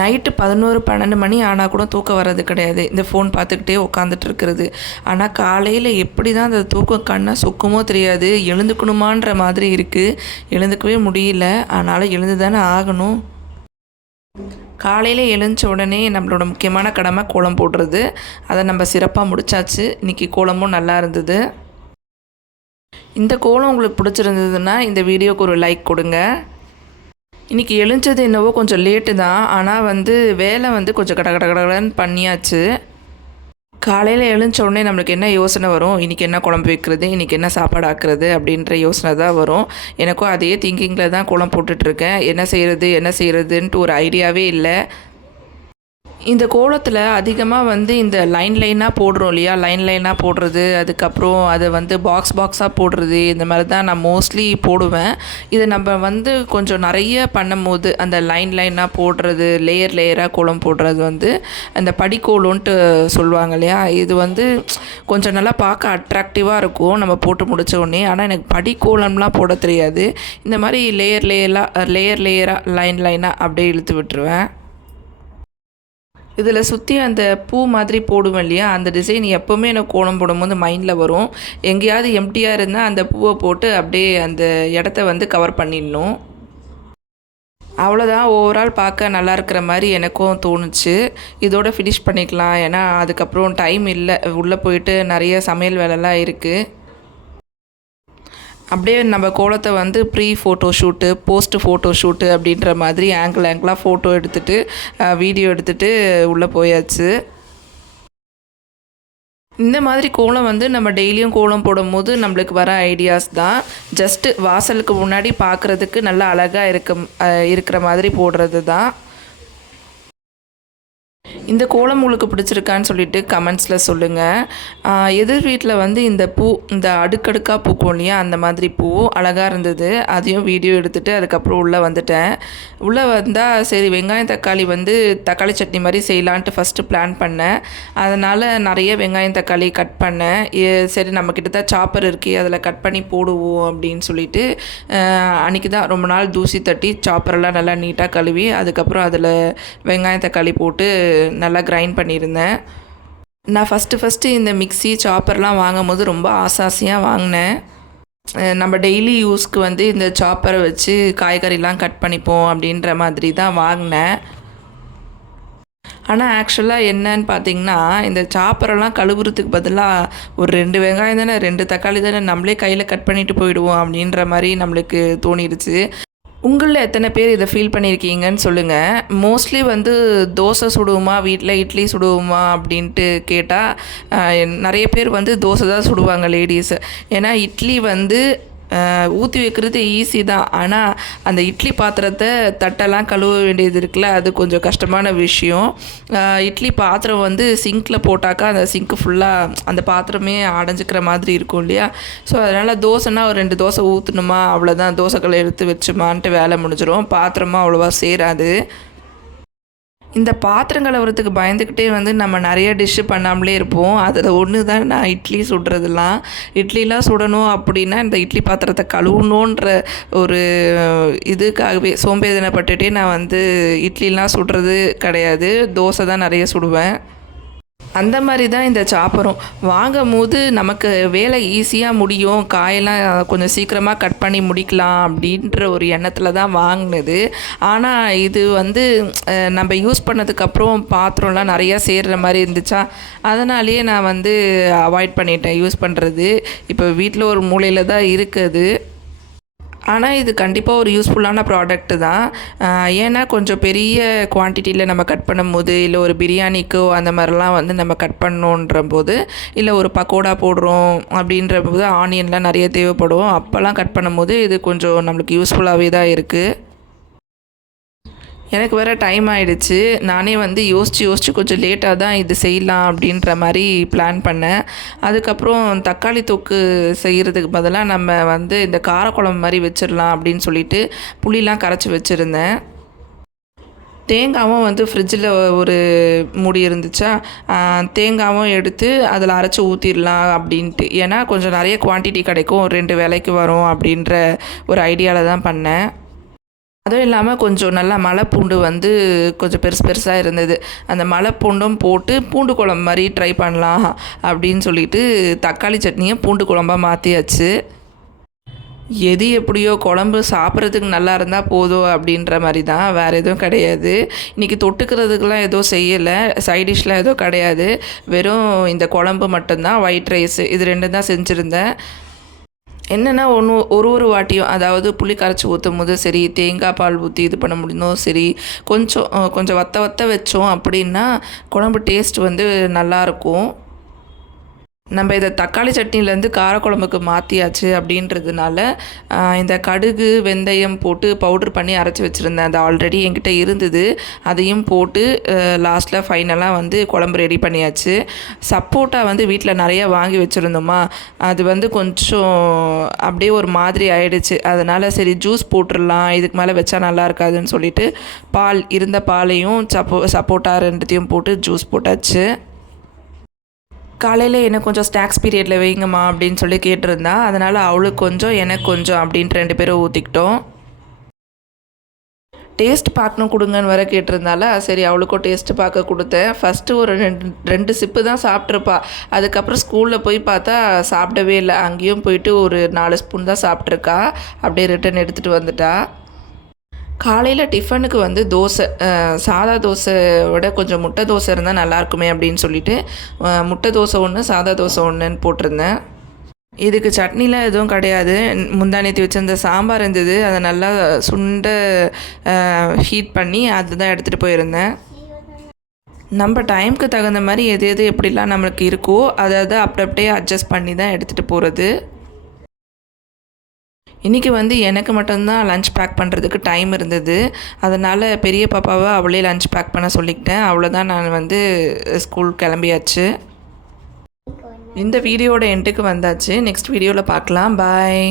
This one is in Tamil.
நைட்டு 11 12 மணி ஆனால் கூட தூக்கம் வர்றது கிடையாது. இந்த ஃபோன் பார்த்துக்கிட்டே உட்காந்துட்டு இருக்கிறது. ஆனால் காலையில் எப்படி தான் அந்த தூக்கம் கண்ணை சொக்குமோ தெரியாது. எழுந்துக்கணுமான்ற மாதிரி இருக்குது. எழுந்துக்கவே முடியல. அதனால் எழுந்து தானே ஆகணும். காலையில் எழுந்த உடனே நம்மளோட முக்கியமான கடமை கோலம் போடுறது. அதை நம்ம சிறப்பாக முடித்தாச்சு. இன்றைக்கி கோலமும் நல்லா இருந்தது. இந்த கோலம் உங்களுக்கு பிடிச்சிருந்ததுன்னா இந்த வீடியோவுக்கு ஒரு லைக் கொடுங்க. இன்றைக்கி எழுந்தது என்னவோ கொஞ்சம் லேட்டு தான். ஆனால் வேலை கொஞ்சம் கடன்னு பண்ணியாச்சு. காலையில் எழுந்த உடனே நம்மளுக்கு என்ன யோசனை வரும், இன்றைக்கி என்ன குழம்பு வைக்கிறது, இன்றைக்கி என்ன சாப்பாடு ஆக்குறது அப்படின்ற யோசனை தான் வரும். எனக்கும் அதே திங்கிங்கில் தான் கோலம் போட்டுட்ருக்கேன். என்ன செய்கிறதுன்ட்டு ஒரு ஐடியாவே இல்லை. இந்த கோலத்தில் அதிகமாக இந்த லைனாக போடுறோம் இல்லையா, லைனாக போடுறது, அதுக்கப்புறம் அதை பாக்ஸாக போடுறது, இந்த மாதிரி தான் நான் மோஸ்ட்லி போடுவேன். இதை நம்ம கொஞ்சம் நிறைய பண்ணும்போது அந்த லைனாக போடுறது, லேயராக கோலம் போடுறது அந்த படிக்கோலம்ன்ட்டு சொல்லுவாங்க இல்லையா, இது கொஞ்சம் நல்லா பார்க்க அட்ராக்டிவாக இருக்கும் நம்ம போட்டு முடித்த உடனே. ஆனால் எனக்கு படிக்கோலம்லாம் போட தெரியாது. இந்த மாதிரி லேயராக லைனாக அப்படியே இழுத்து விட்டுருவேன். இதில் சுற்றி அந்த பூ மாதிரி போடுவேன் இல்லையா, அந்த டிசைன் எப்போவுமே எனக்கு கோலம் போடும்போது மைண்டில் வரும். எங்கேயாவது எம்டியாக இருந்தால் அந்த பூவை போட்டு அப்படியே அந்த இடத்த கவர் பண்ணிடணும். அவ்வளோதான். ஓவரால் பார்க்க நல்லா இருக்கிற மாதிரி எனக்கும் தோணுச்சு. இதோட ஃபினிஷ் பண்ணிக்கலாம். ஏன்னா அதுக்கப்புறம் டைம் இல்லை. உள்ளே போயிட்டு நிறைய சமையல் வேலைலாம் இருக்குது. அப்படியே நம்ம கோலத்தை pre photo shoot, post photo shoot அப்படின்ற மாதிரி ஆங்கிளாக ஃபோட்டோ எடுத்துகிட்டு வீடியோ எடுத்துகிட்டு உள்ளே போயாச்சு. இந்த மாதிரி கோலம் நம்ம டெய்லியும் கோலம் போடும்போது நம்மளுக்கு வர ஐடியாஸ் தான். ஜஸ்ட்டு வாசலுக்கு முன்னாடி பார்க்குறதுக்கு நல்லா அழகாக இருக்கிற மாதிரி போடுறது தான். இந்த கோலம் உங்களுக்கு பிடிச்சிருக்கான்னு சொல்லிட்டு கமெண்ட்ஸில் சொல்லுங்கள். எதிர் வீட்டில் இந்த பூ இந்த அடுக்கடுக்காக பூக்கும் இல்லையா, அந்த மாதிரி பூ அழகாக இருந்தது. அதையும் வீடியோ எடுத்துகிட்டு அதுக்கப்புறம் உள்ளே வந்துட்டேன். உள்ளே வந்தால் சரி வெங்காயம் தக்காளி தக்காளி சட்னி மாதிரி செய்யலான்ட்டு ஃபஸ்ட்டு பிளான் பண்ணேன். அதனால் நிறைய வெங்காயம் தக்காளி கட் பண்ணேன். சரி நம்மக்கிட்ட தான் சாப்பர் இருக்குது, அதில் கட் பண்ணி போடுவோம் அப்படின்னு சொல்லிட்டு அன்றைக்கி தான் ரொம்ப நாள் தூசி தட்டி சாப்பரெல்லாம் நல்லா நீட்டாக கழுவி அதுக்கப்புறம் அதில் வெங்காயம் தக்காளி போட்டு நல்லா கிரைண்ட் பண்ணியிருந்தேன். நான் ஃபஸ்ட்டு இந்த மிக்ஸி சாப்பர்லாம் வாங்கும் போது ரொம்ப ஆசையாக வாங்கினேன். நம்ம டெய்லி யூஸ்க்கு இந்த சாப்பரை வச்சு காய்கறிலாம் கட் பண்ணிப்போம் அப்படின்ற மாதிரி தான் வாங்கினேன். ஆனால் ஆக்சுவலாக என்னன்னு பார்த்தீங்கன்னா, இந்த சாப்பரெல்லாம் கழுவுறதுக்கு பதிலாக ஒரு 2 வெங்காயம் தானே, 2 தக்காளி தானே, நம்மளே கையில் கட் பண்ணிவிட்டு போயிடுவோம் அப்படின்ற மாதிரி நம்மளுக்கு தோணிடுச்சு. உங்களில் எத்தனை பேர் இதை ஃபீல் பண்ணியிருக்கீங்கன்னு சொல்லுங்கள். மோஸ்ட்லி தோசை சுடுவோமா, வீட்டில் இட்லி சுடுவோமா அப்படின்ட்டு கேட்டால் நிறைய பேர் தோசை தான் சுடுவாங்க லேடிஸு. ஏன்னா இட்லி ஊற்றி வைக்கிறது ஈஸி தான். ஆனால் அந்த இட்லி பாத்திரத்தை தட்டெல்லாம் கழுவ வேண்டியது இருக்குல்ல, அது கொஞ்சம் கஷ்டமான விஷயம். இட்லி பாத்திரம் சிங்கில் போட்டாக்கா அந்த சிங்க்கு ஃபுல்லாக அந்த பாத்திரமே அடைஞ்சிக்கிற மாதிரி இருக்கும் இல்லையா. ஸோ அதனால் தோசைனா ஒரு 2 தோசை ஊற்றணுமா, அவ்வளோதான், தோசைக்கல்லை எடுத்து வச்சுமான்ட்டு வேலை முடிஞ்சிடும். பாத்திரமாக அவ்வளோவா சேராது. இந்த பாத்திரம் கழுவுறதுக்கு பயந்துக்கிட்டே நம்ம நிறைய டிஷ்ஷு பண்ணாமலே இருப்போம். அதில் ஒன்று தான் நான் இட்லி சுடுறதுலாம். இட்லிலாம் சுடணும் அப்படின்னா இந்த இட்லி பாத்திரத்தை கழுவணுன்ற ஒரு இதுக்காகவே சோம்பேறிப்பட்டுட்டே நான் இட்லிலாம் சுடுறது கிடையாது. தோசை தான் நிறைய சுடுவேன். அந்த மாதிரி தான் இந்த சாப்பரும். வாங்கும் போது நமக்கு வேலை ஈஸியாக முடியும், காயெல்லாம் கொஞ்சம் சீக்கிரமாக கட் பண்ணி முடிக்கலாம் அப்படின்ற ஒரு எண்ணத்தில் தான் வாங்கினது. ஆனால் இது நம்ம யூஸ் பண்ணதுக்கப்புறம் பாத்திரம்லாம் நிறையா சேர்கிற மாதிரி இருந்துச்சா, அதனாலேயே நான் அவாய்ட் பண்ணிட்டேன் யூஸ் பண்ணுறது. இப்போ வீட்டில் ஒரு மூலையில் தான் இருக்குது. ஆனால் இது கண்டிப்பாக ஒரு யூஸ்ஃபுல்லான ப்ராடக்ட்டு தான். ஏன்னா கொஞ்சம் பெரிய குவான்டிட்டியில் நம்ம கட் பண்ணும்போது, இல்லை ஒரு பிரியாணிக்கோ அந்த மாதிரிலாம் நம்ம கட் பண்ணோன்ற போது, இல்லை ஒரு பக்கோடா போடுறோம் அப்படின்ற போது ஆனியன்லாம் நிறைய தேவைப்படும். அப்போல்லாம் கட் பண்ணும்போது இது கொஞ்சம் நம்மளுக்கு யூஸ்ஃபுல்லாகவே தான் இருக்குது. எனக்கு வேறு டைம் ஆகிடுச்சு. நானே யோசித்து கொஞ்சம் லேட்டாக தான் இது செய்யலாம் அப்படின்ற மாதிரி பிளான் பண்ணேன். அதுக்கப்புறம் தக்காளி தொக்கு செய்கிறதுக்கு பதிலாக நம்ம இந்த காரக்குழம்பு மாதிரி வச்சிடலாம் அப்படின்னு சொல்லிட்டு புளிலாம் கரைச்சி வச்சுருந்தேன். தேங்காயும் ஃப்ரிட்ஜில் ஒரு மூடி இருந்துச்சா, தேங்காயும் எடுத்து அதில் அரைச்சி ஊற்றிடலாம் அப்படின்ட்டு. ஏன்னா கொஞ்சம் நிறைய குவான்டிட்டி கிடைக்கும், 2 வேளைக்கு வரும் அப்படின்ற ஒரு ஐடியாவில் தான் பண்ணேன். அதுவும் இல்லாமல் கொஞ்சம் நல்லா மலைப்பூண்டு வந்து கொஞ்சம் பெருசு பெருசாக இருந்தது. அந்த மலைப்பூண்டும் போட்டு பூண்டு குழம்பு மாதிரி ட்ரை பண்ணலாம் அப்படின்னு சொல்லிட்டு தக்காளி சட்னியை பூண்டு குழம்பாக மாற்றியாச்சு. எது எப்படியோ குழம்பு சாப்பிட்றதுக்கு நல்லா இருந்தால் போதும் அப்படின்ற மாதிரி தான், வேறு எதுவும் கிடையாது. இன்றைக்கி தொட்டுக்கிறதுக்கெலாம் எதுவும் செய்யலை, சைட் டிஷ்லாம் எதுவும் கிடையாது. வெறும் இந்த குழம்பு மட்டும்தான், ஒயிட் ரைஸு இது 2 தான் செஞ்சுருந்தேன். என்னென்னா ஒரு வாட்டியும் அதாவது புளி கரைச்சி ஊற்றும் போது சரி, தேங்காய் பால் ஊற்றி இது பண்ண முடியும் சரி, கொஞ்சம் வத்த வச்சோம் அப்படின்னா குழம்பு டேஸ்ட் வந்து நல்லாயிருக்கும். நம்ம இதை தக்காளி சட்னிலேருந்து காரக்குழம்புக்கு மாற்றியாச்சு அப்படின்றதுனால இந்த கடுகு வெந்தயம் போட்டு பவுட்ரு பண்ணி அரைச்சி வச்சுருந்தேன். அது ஆல்ரெடி என்கிட்ட இருந்தது, அதையும் போட்டு லாஸ்ட்டில் ஃபைனலாக வந்து குழம்பு ரெடி பண்ணியாச்சு. சப்போட்டா வந்து வீட்டில் நிறையா வாங்கி வச்சுருந்தோமா, அது வந்து கொஞ்சம் அப்படியே ஒரு மாதிரி ஆயிடுச்சு. அதனால் சரி ஜூஸ் போட்டுடலாம், இதுக்கு மேலே வச்சா நல்லா இருக்காதுன்னு சொல்லிட்டு இருந்த பாலையும் சப்போட்டா 2த்தையும் போட்டு ஜூஸ் போட்டாச்சு. காலையில் எனக்கு கொஞ்சம் ஸ்நாக்ஸ் பீரியடில் வைங்கம்மா அப்படின்னு சொல்லி கேட்டிருந்தா, அதனால் அவளுக்கு கொஞ்சம் எனக்கு கொஞ்சம் அப்படின்ட்டு 2 பேரும் ஊற்றிக்கிட்டோம். டேஸ்ட் பார்க்கணும் கொடுங்கன்னு வர கேட்டிருந்தால சரி அவளுக்கும் டேஸ்ட்டு பார்க்க கொடுத்தேன். ஃபஸ்ட்டு ஒரு 2 சிப்பு தான் சாப்பிட்ருப்பா. அதுக்கப்புறம் ஸ்கூலில் போய் பார்த்தா சாப்பிடவே இல்லை. அங்கேயும் போயிட்டு ஒரு 4 ஸ்பூன் தான் சாப்பிட்ருக்கா. அப்படியே ரிட்டன் எடுத்துகிட்டு வந்துட்டா. காலையில் டிஃபனுக்கு வந்து தோசை, சாதா தோசையோட கொஞ்சம் முட்டை தோசை இருந்தால் நல்லாயிருக்குமே அப்படின்னு சொல்லிட்டு முட்டை தோசை 1 சாதா தோசை 1ன்னு போட்டிருந்தேன். இதுக்கு சட்னிலாம் எதுவும் கிடையாது. முந்தானேத்தி வச்சிருந்த சாம்பார் இருந்தது, அதை நல்லா சுண்ட ஹீட் பண்ணி அதுதான் எடுத்துகிட்டு போயிருந்தேன். நம்ம டைமுக்கு தகுந்த மாதிரி எது எப்படிலாம் நம்மளுக்கு இருக்கோ அதை அப்படியே அட்ஜஸ்ட் பண்ணி தான் எடுத்துகிட்டு போகிறது. இன்றைக்கி வந்து எனக்கு மட்டும்தான் லன்ச் பேக் பண்ணுறதுக்கு டைம் இருந்தது. அதனால் பெரிய பாப்பாவை அவளே லன்ச் பேக் பண்ண சொல்லிக்கிட்டேன். அவ்வளோதான், நான் வந்து ஸ்கூல் கிளம்பியாச்சு. இந்த வீடியோட எண்டுக்கு வந்தாச்சு. நெக்ஸ்ட் வீடியோவில் பார்க்கலாம். பாய்.